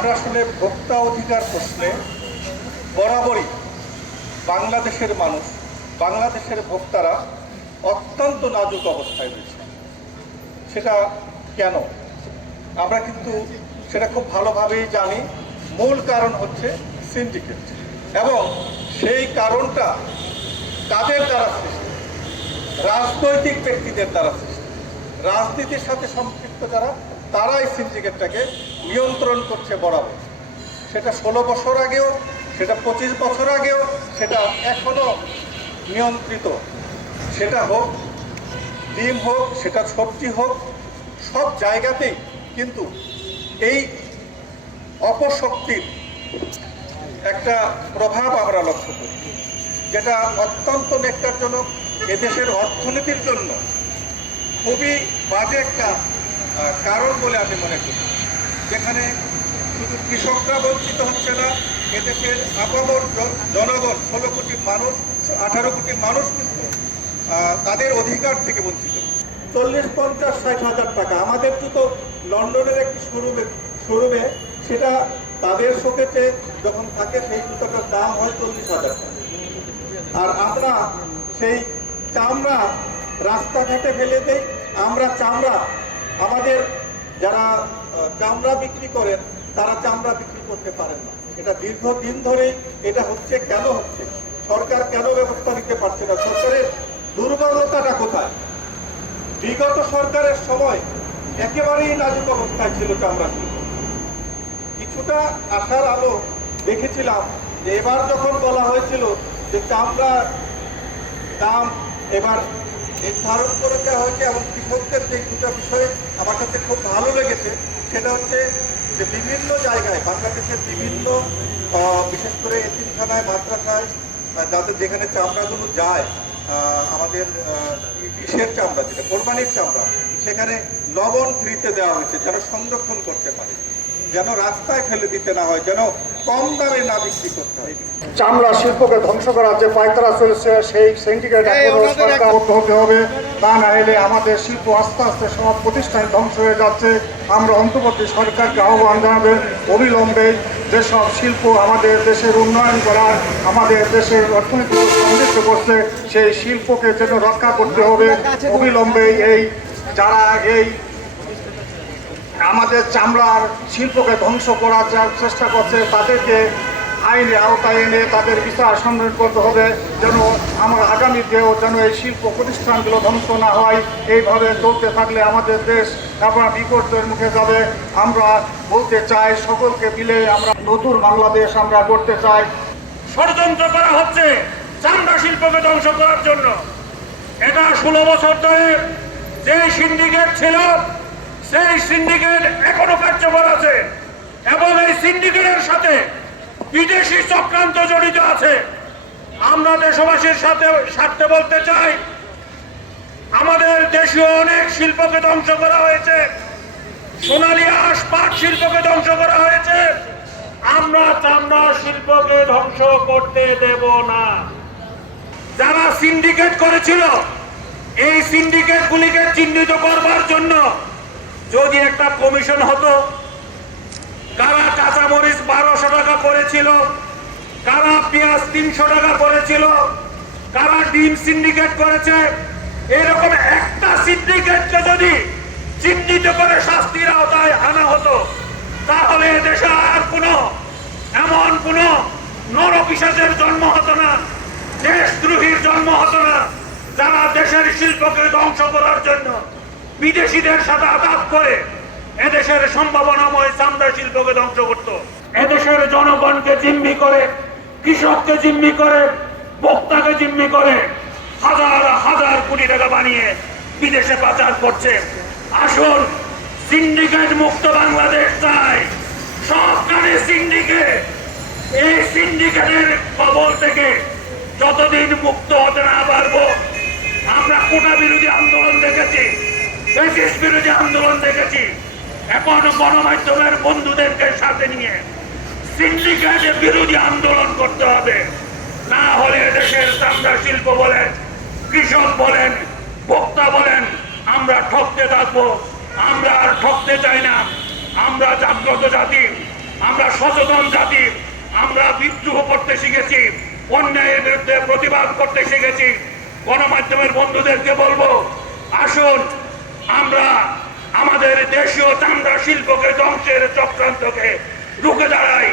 আমরা আসলে ভোক্তা অধিকার প্রশ্নে বরাবরই বাংলাদেশের মানুষ, বাংলাদেশের ভোক্তারা অত্যন্ত নাজুক অবস্থায় রয়েছে। সেটা কেন আমরা কিন্তু সেটা খুব ভালোভাবেই জানি। মূল কারণ হচ্ছে সিন্ডিকেট, এবং সেই কারণটা কাদের দ্বারা সৃষ্টি? রাজনৈতিক ব্যক্তিদের দ্বারা সৃষ্টি। রাজনীতির সাথে সম্পৃক্ত যারা, তারাই সিন্ডিকেটটাকে নিয়ন্ত্রণ করছে বরাবর। সেটা 16 বছর আগেও, সেটা 25 বছর আগেও, সেটা এখনো নিয়ন্ত্রিত। সেটা হোক ডিম হোক, সেটা সবজি হোক, সব জায়গাতেই কিন্তু এই অপশক্তির একটা প্রভাব আমরা লক্ষ্য করি, যেটা অত্যন্ত ন্যক্কারজনক। এদেশের অর্থনীতির জন্য খুবই বাজে একটা কারণ বলে আমি মনে করি, যেখানে শুধু কৃষকরা বঞ্চিত হচ্ছে না, এদেশের আপামর জনগণ 16 কোটি মানুষ, 18 কোটি মানুষ কিন্তু তাদের অধিকার থেকে বঞ্চিত। 40, 50, 60 হাজার টাকা আমাদের তো লন্ডনের একটি শোরুমে সেটা তাদের শোকেছে যখন থাকে, সেই জুতাটার দাম হয় 40,000 টাকা। আর আমরা সেই চামড়া রাস্তাঘাটে ফেলে দেই। আমরা চামড়া, আমাদের যারা চামড়া বিক্রি করেন তারা চামড়া বিক্রি করতে পারেন না। এটা দীর্ঘদিন ধরেই এটা হচ্ছে। কেন হচ্ছে? সরকার কেন ব্যবস্থা নিতে পারছে না? সরকারের দুর্বলতাটা কোথায়? বিগত সরকারের সময় একেবারেই নাজুক অবস্থায় ছিল চামড়া শিল্প। কিছুটা আশার আলো দেখেছিলাম যে এবার যখন বলা হয়েছিল যে চামড়ার দাম এবার নির্ধারণ করে দেওয়া হয়েছে, এবং কৃষকদের যে দুটো বিষয়ে আমার কাছে খুব ভালো লেগেছে, সেটা হচ্ছে যে বিভিন্ন জায়গায় বাংলাদেশের বিভিন্ন বিশেষ করে এতিমখানায়, মাদ্রাসায়, যাদের যেখানে চামড়াগুলো যায়, আমাদের ইসের চামড়া, যেটা কোরবানির চামড়া, সেখানে লবণ ফ্রিতে দেওয়া হয়েছে যেন সংরক্ষণ করতে পারে, যেন রাস্তায় ফেলে দিতে না হয়, যেন কম দামে না বিক্রি করতে হয়। চামড়া শিল্পকে ধ্বংস করার যে পায়তারা চলছে, সেই সিন্ডিকেট সরকার হতে হবে। তা না হলে আমাদের শিল্প আস্তে আস্তে সব প্রতিষ্ঠান ধ্বংস হয়ে যাচ্ছে। আমরা অন্তর্বর্তী সরকারকে আহ্বান জানাবেন, অবিলম্বে যেসব শিল্প আমাদের দেশের উন্নয়ন করার, আমাদের দেশের অর্থনীতিকে সমৃদ্ধ করছে, সেই শিল্পকে যেন রক্ষা করতে হবে। অবিলম্বে যারা আমাদের চামড়ার শিল্পকে ধ্বংস করার চেষ্টা করছে, তাদেরকে আইনে আওতায় এনে তাদের বিচার সম্মেলন করতে হবে, যেন আমরা আগামীতেও যেন এই শিল্প প্রতিষ্ঠানগুলো ধ্বংস না হয়। এইভাবে চলতে থাকলে আমাদের দেশ আবার বিপর্যয়ের মুখে যাবে। আমরা বলতে চাই, সকলকে মিলে আমরা নতুন বাংলাদেশ আমরা করতে চাই। ষড়যন্ত্র করা হচ্ছে চামড়া শিল্পকে ধ্বংস করার জন্য। এটা 16 বছর ধরে যে সিন্ডিকেট ছিল, সেই সিন্ডিকেট এখনো কার্যকর আছে, এবং এই সিন্ডিকেটের সাথে বিদেশি চক্রান্ত জড়িত আছে। আমরা দেশবাসীর স্বার্থে বলতে চাই, আমাদের দেশীয় অনেক শিল্পকে ধ্বংস করা হয়েছে। সোনালী আঁশ পাট শিল্পকে ধ্বংস করা হয়েছে। আমরা চামড়া শিল্পকে ধ্বংস করতে দেব না। যারা সিন্ডিকেট করেছিল, এই সিন্ডিকেট গুলিকে চিহ্নিত করবার জন্য যদি একটা কমিশন হতো, কারা কাঁচামরিচ 1200 টাকা করেছিল, কারা পেঁয়াজ 300 টাকা করেছিল, কারা ডিম সিন্ডিকেট করেছে, এরকম একটা সিন্ডিকেটকে যদি চিহ্নিত করে শাস্তির আওতায় আনা হতো, তাহলে দেশে আর এমন কোন নরপিশাচের জন্ম হতো না, দেশদ্রোহীর জন্ম হতো না, যারা দেশের শিল্পকে ধ্বংস করার জন্য বিদেশিদের সাথে আঘাত করে এদেশের সম্ভাবনাময় চামড়া শিল্পকে ধ্বংস করত। এদেশের জনগণকে জিম্মি করে, কৃষককে জিম্মি করে, ভোক্তাকে জিম্মি করে হাজার হাজার কোটি টাকা বানিয়ে বিদেশে পাচার করছে। আসুন, সিন্ডিকেট মুক্ত বাংলাদেশ চাই। সবখানে সিন্ডিকেট। এই সিন্ডিকেটের কবল থেকে যতদিন মুক্ত হতে না পারবো, আমরা কোটা বিরোধী আন্দোলন দেখেছি, ব্রিটিশ বিরোধী আন্দোলন দেখেছি, এখন গণমাধ্যমের বন্ধুদেরকে সাথে নিয়ে সিন্ডিকেট বিরোধী আন্দোলন করতে হবে। না হলে দেশের চামড়া শিল্প বলেন, কৃষক বলেন, ভোক্তা বলেন, আমরা ঠকতে থাকবো। আমরা আর ঠকতে চাই না। আমরা জাগ্রত জাতি, আমরা সচেতন জাতি, আমরা বিদ্রোহ করতে শিখেছি, অন্যায়ের বিরুদ্ধে প্রতিবাদ করতে শিখেছি। গণমাধ্যমের বন্ধুদেরকে বলবো, আসুন আমরা আমাদের দেশীয় চামড়া শিল্পকে ধ্বংসের চক্রান্তকে রুখে দাঁড়াই।